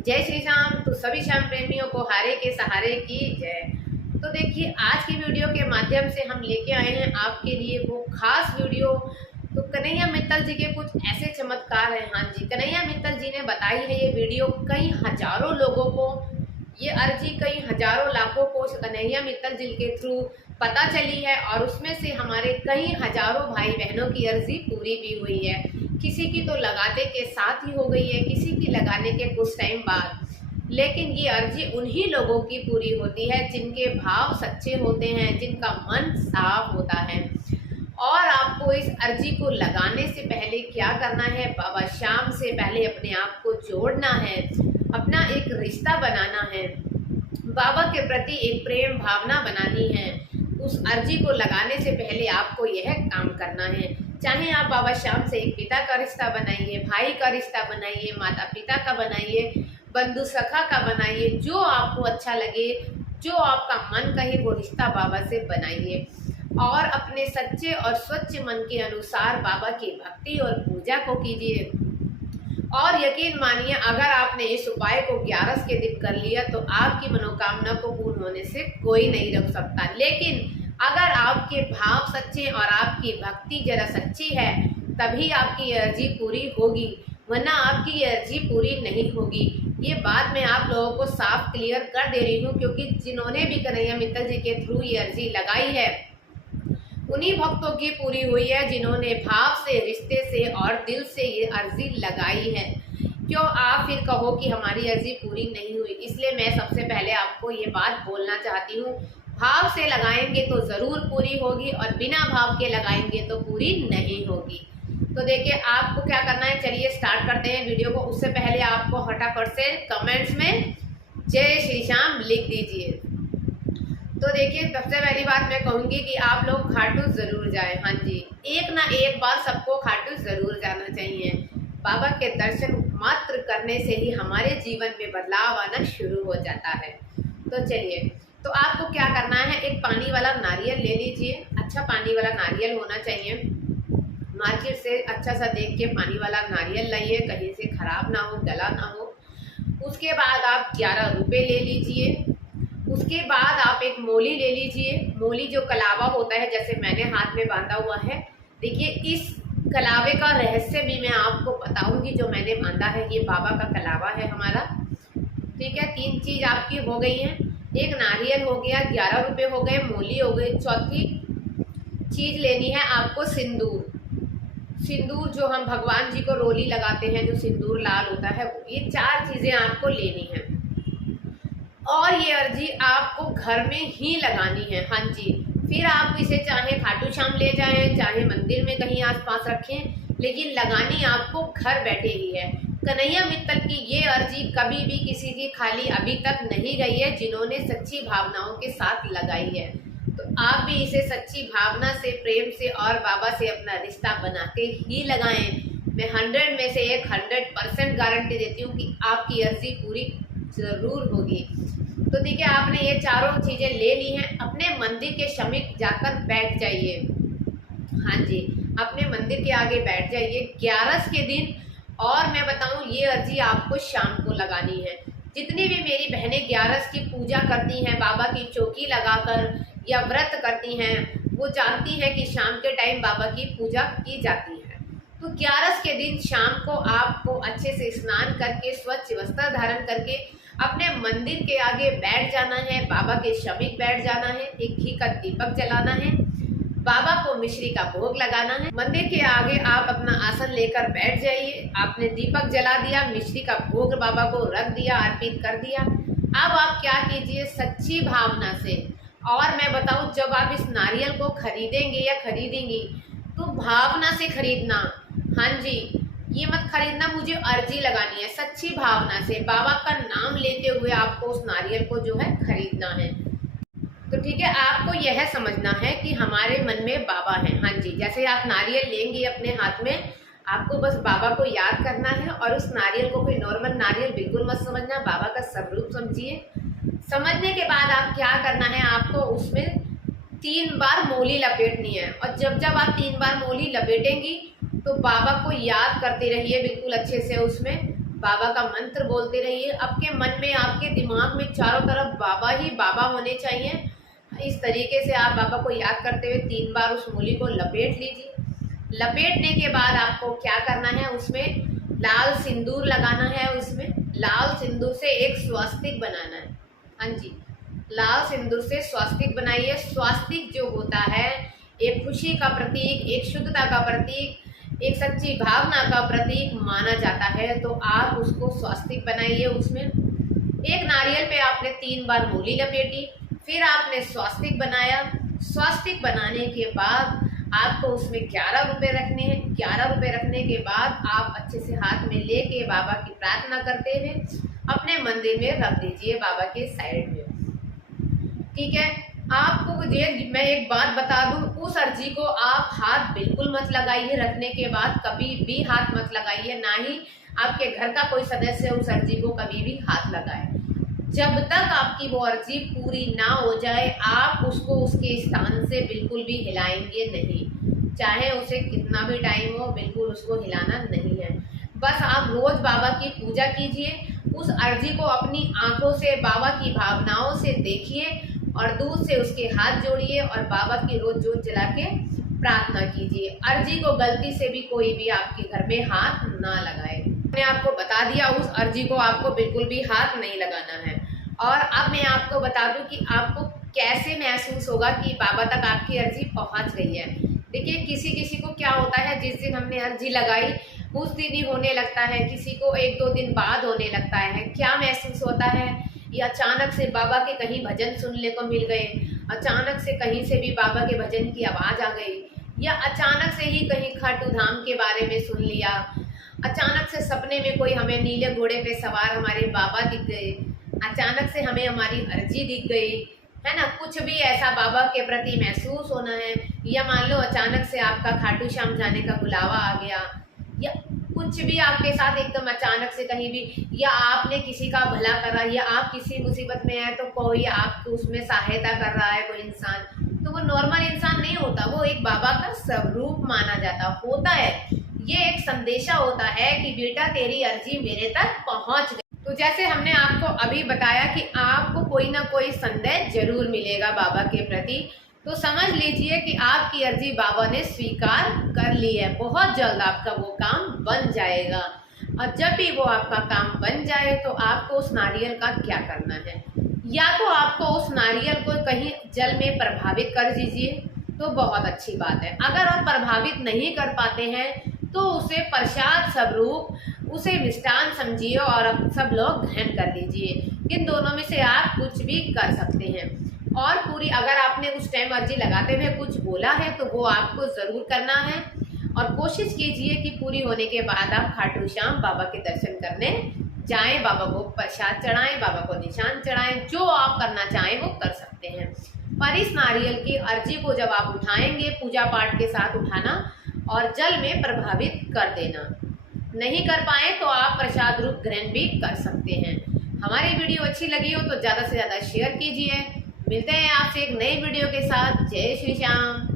जय श्री श्याम। तो सभी श्याम प्रेमियों को हारे के सहारे की जय। तो देखिए, आज की वीडियो के माध्यम से हम लेके आए हैं आपके लिए वो खास वीडियो। तो कन्हैया मित्तल जी के कुछ ऐसे चमत्कार हैं। हाँ जी, कन्हैया मित्तल जी ने बताई है ये वीडियो कई हजारों लोगों को, ये अर्जी कई हजारों लाखों को कन्हैया मित्तल जी के थ्रू पता चली है और उसमें से हमारे कई हजारों भाई बहनों की अर्जी पूरी भी हुई है। किसी की तो लगाने के साथ ही हो गई है, किसी की लगाने के कुछ टाइम बाद। लेकिन ये अर्जी उन्हीं लोगों की पूरी होती है जिनके भाव सच्चे होते हैं, जिनका मन साफ होता है। और आपको इस अर्जी को लगाने से पहले क्या करना है, बाबा श्याम से पहले अपने आप को जोड़ना है, अपना एक रिश्ता बनाना है, बाबा के प्रति एक प्रेम भावना बनानी है। उस अर्जी को लगाने से पहले आपको यह काम करना है। चाहे आप बाबा श्याम से एक पिता का रिश्ता बनाइए, भाई का रिश्ता बनाइए, माता पिता का बनाइए, बंधु सखा का बनाइए, जो आपको अच्छा लगे, जो आपका मन कहे वो रिश्ता बाबा से बनाइए और अपने सच्चे और स्वच्छ मन के अनुसार बाबा की भक्ति और पूजा को कीजिए। और यकीन मानिए, अगर आपने इस उपाय को 11 के दिन कर लिया तो आपकी मनोकामना को पूर्ण होने से कोई नहीं रोक सकता। लेकिन अगर आपके भाव सच्चे और आपकी भक्ति जरा सच्ची है तभी आपकी अर्जी पूरी होगी, वरना आपकी अर्जी पूरी नहीं होगी। ये बात मैं आप लोगों को साफ क्लियर कर दे रही हूँ, क्योंकि जिन्होंने भी कन्हैया मित्तल जी के थ्रू ये अर्जी लगाई है उन्हीं भक्तों की पूरी हुई है जिन्होंने भाव से, रिश्ते से और दिल से ये अर्जी लगाई है। क्यों आप फिर कहो कि हमारी अर्जी पूरी नहीं हुई। इसलिए मैं सबसे पहले आपको ये बात बोलना चाहती हूँ, भाव से लगाएंगे तो ज़रूर पूरी होगी और बिना भाव के लगाएंगे तो पूरी नहीं होगी। तो देखिए, आपको क्या करना है, चलिए स्टार्ट करते हैं वीडियो को। उससे पहले आपको फटाफट से कमेंट्स में जय श्री श्याम लिख दीजिए। तो देखिए, सबसे पहली बात मैं कहूँगी कि आप लोग खाटू ज़रूर जाएं। हाँ जी, एक ना एक बार सबको खाटू ज़रूर जाना चाहिए। बाबा के दर्शन मात्र करने से ही हमारे जीवन में बदलाव आना शुरू हो जाता है। तो चलिए, तो आपको क्या करना है, एक पानी वाला नारियल ले लीजिए। अच्छा पानी वाला नारियल होना चाहिए, मार्केट से अच्छा सा देख के पानी वाला नारियल लाइए, कहीं से खराब ना हो, गला ना हो। उसके बाद आप 11 रुपये ले लीजिए। उसके बाद आप एक मोली ले लीजिए। मोली जो कलावा होता है, जैसे मैंने हाथ में बांधा हुआ है, देखिए इस कलावे का रहस्य भी मैं आपको बताऊंगी। जो मैंने बांधा है ये बाबा का कलावा है हमारा। ठीक है, 3 चीज़ आपकी हो गई हैं। एक नारियल हो गया, 11 रुपये हो गए, मोली हो गई। चौथी चीज़ लेनी है आपको सिंदूर। सिंदूर जो हम भगवान जी को रोली लगाते हैं, जो सिंदूर लाल होता है, ये 4 चीज़ें आपको लेनी है। और ये अर्जी आपको घर में ही लगानी है। हाँ जी, फिर आप इसे चाहे खाटू श्याम ले जाएं, चाहे मंदिर में कहीं आसपास रखें, लेकिन लगानी आपको घर बैठे ही है। कन्हैया मित्तल की ये अर्जी कभी भी किसी की खाली अभी तक नहीं गई है, जिन्होंने सच्ची भावनाओं के साथ लगाई है। तो आप भी इसे सच्ची भावना से, प्रेम से और बाबा से अपना रिश्ता बना के ही लगाएं। मैं 100 में से 100% गारंटी देती हूँ कि आपकी अर्जी पूरी ज़रूर होगी। तो देखिए, आपने ये चारों चीज़ें ले ली हैं। अपने मंदिर के समीप जाकर बैठ जाइए। हाँ जी, अपने मंदिर के आगे बैठ जाइए 11 के दिन। और मैं बताऊं, ये अर्जी आपको शाम को लगानी है। जितनी भी मेरी बहनें 11 की पूजा करती हैं, बाबा की चौकी लगाकर या व्रत करती हैं, वो जानती हैं कि शाम के टाइम बाबा की पूजा की जाती है। तो 11 के दिन शाम को आपको अच्छे से स्नान करके, स्वच्छ वस्त्र धारण करके अपने मंदिर के आगे बैठ जाना है, बाबा के समीप बैठ जाना है, एक घी का दीपक जलाना है, बाबा को मिश्री का भोग लगाना है। मंदिर के आगे आप अपना आसन लेकर बैठ जाइए। आपने दीपक जला दिया, मिश्री का भोग बाबा को रख दिया, अर्पित कर दिया। अब आप क्या कीजिए, सच्ची भावना से, और मैं बताऊं, जब आप इस नारियल को खरीदेंगे या खरीदेंगी तो भावना से खरीदना। हाँ जी, ये मत खरीदना मुझे अर्जी लगानी है, सच्ची भावना से बाबा का नाम लेते हुए आपको उस नारियल को जो है खरीदना है। तो ठीक है, आपको यह समझना है कि हमारे मन में बाबा हैं। हाँ जी, जैसे आप नारियल लेंगे अपने हाथ में, आपको बस बाबा को याद करना है। और उस नारियल को कोई नॉर्मल नारियल बिल्कुल मत समझना, बाबा का स्वरूप समझिए। समझने के बाद आप क्या करना है, आपको उसमें 3 बार मोली लपेटनी है। और जब आप 3 बार मोली लपेटेंगी तो बाबा को याद करते रहिए बिल्कुल अच्छे से उसमें। बाबा का मंत्र बोलते रहिए। आपके मन में, आपके दिमाग में चारों तरफ बाबा ही बाबा होने चाहिए। इस तरीके से आप बाबा को याद करते हुए 3 बार उस मूली को लपेट लीजिए। लपेटने के बाद आपको क्या करना है, उसमें लाल सिंदूर लगाना है। उसमें लाल सिंदूर से एक स्वास्तिक बनाना है। हाँ जी, लाल सिंदूर से स्वास्तिक बनाइए। स्वास्तिक जो होता है एक खुशी का प्रतीक, एक शुद्धता का प्रतीक, एक सच्ची भावना का प्रतीक माना जाता है। तो आप उसको स्वास्तिक बनाइए। उसमें एक नारियल पे आपने 3 बार मूली लपेटी, फिर आपने स्वास्तिक बनाया। स्वास्तिक बनाने के बाद आपको उसमें 11 रुपये रखने हैं। 11 रुपये रखने के बाद आप अच्छे से हाथ में लेके बाबा की प्रार्थना करते हुए अपने मंदिर में रख दीजिए, बाबा के साइड में। ठीक है, आपको ये मैं एक बात बता दूं, उस अर्जी को आप हाथ बिल्कुल मत लगाइए। रखने के बाद कभी भी हाथ मत लगाइए, ना ही आपके घर का कोई सदस्य उस अर्जी को कभी भी हाथ लगाए। जब तक आपकी वो अर्जी पूरी ना हो जाए आप उसको उसके स्थान से बिल्कुल भी हिलाएंगे नहीं। चाहे उसे कितना भी टाइम हो, बिल्कुल उसको हिलाना नहीं है। बस आप रोज बाबा की पूजा कीजिए। उस अर्जी को अपनी आंखों से, बाबा की भावनाओं से देखिए और दूध से उसके हाथ जोड़िए और बाबा की रोज जोत जला के प्रार्थना कीजिए। अर्जी को गलती से भी कोई भी आपके घर में हाथ ना लगाए। मैंने आपको बता दिया, उस अर्जी को आपको बिल्कुल भी हाथ नहीं लगाना है। और अब मैं आपको बता दूं कि आपको कैसे महसूस होगा कि बाबा तक आपकी अर्जी पहुंच गई है। देखिए, किसी किसी को क्या होता है, जिस दिन हमने अर्जी लगाई उस दिन ही होने लगता है, किसी को 1-2 दिन बाद होने लगता है। क्या महसूस होता है, या अचानक से बाबा के कहीं भजन सुनने को मिल गए, अचानक से कहीं से भी बाबा के भजन की आवाज़ आ गई, या अचानक से ही कहीं खाटू धाम के बारे में सुन लिया, अचानक से सपने में कोई हमें नीले घोड़े पे सवार हमारे बाबा दिख गए, अचानक से हमें हमारी अर्जी दिख गई, है ना। कुछ भी ऐसा बाबा के प्रति महसूस होना है, या मान लो अचानक से आपका खाटू श्याम जाने का बुलावा आ गया, या कुछ भी आपके साथ एकदम अचानक से कहीं भी, या आपने किसी का भला करा, या आप किसी मुसीबत में आए तो कोई आपको उसमें सहायता कर रहा है कोई इंसान, तो वो नॉर्मल इंसान नहीं होता, वो एक बाबा का स्वरूप माना जाता होता है। ये एक संदेशा होता है कि बेटा तेरी अर्जी मेरे तक पहुंच गई। तो जैसे हमने आपको अभी बताया कि आपको कोई ना कोई संदेश जरूर मिलेगा बाबा के प्रति, तो समझ लीजिए कि आपकी अर्जी बाबा ने स्वीकार कर ली है। बहुत जल्द आपका वो काम बन जाएगा। और जब भी वो आपका काम बन जाए तो आपको उस नारियल का क्या करना है, या तो आपको उस नारियल को कहीं जल में प्रभावित कर दीजिए तो बहुत अच्छी बात है। अगर आप प्रभावित नहीं कर पाते हैं तो उसे प्रसाद स्वरूप, उसे मिष्ठान समझिए और अब सब लोग ग्रहण कर दीजिए। इन दोनों में से आप कुछ भी कर सकते हैं। और पूरी, अगर आपने उस टाइम अर्जी लगाते हुए कुछ बोला है तो वो आपको ज़रूर करना है। और कोशिश कीजिए कि पूरी होने के बाद आप खाटू श्याम बाबा के दर्शन करने जाएं, बाबा को प्रसाद चढ़ाएं, बाबा को निशान चढ़ाएं, जो आप करना चाहें वो कर सकते हैं। पर इस नारियल की अर्जी को जब आप उठाएंगे, पूजा पाठ के साथ उठाना और जल में प्रभावित कर देना। नहीं कर पाए तो आप प्रसाद रूप ग्रहण भी कर सकते हैं। हमारी वीडियो अच्छी लगी हो तो ज़्यादा से ज़्यादा शेयर कीजिए। मिलते हैं आपसे एक नई वीडियो के साथ। जय श्री श्याम।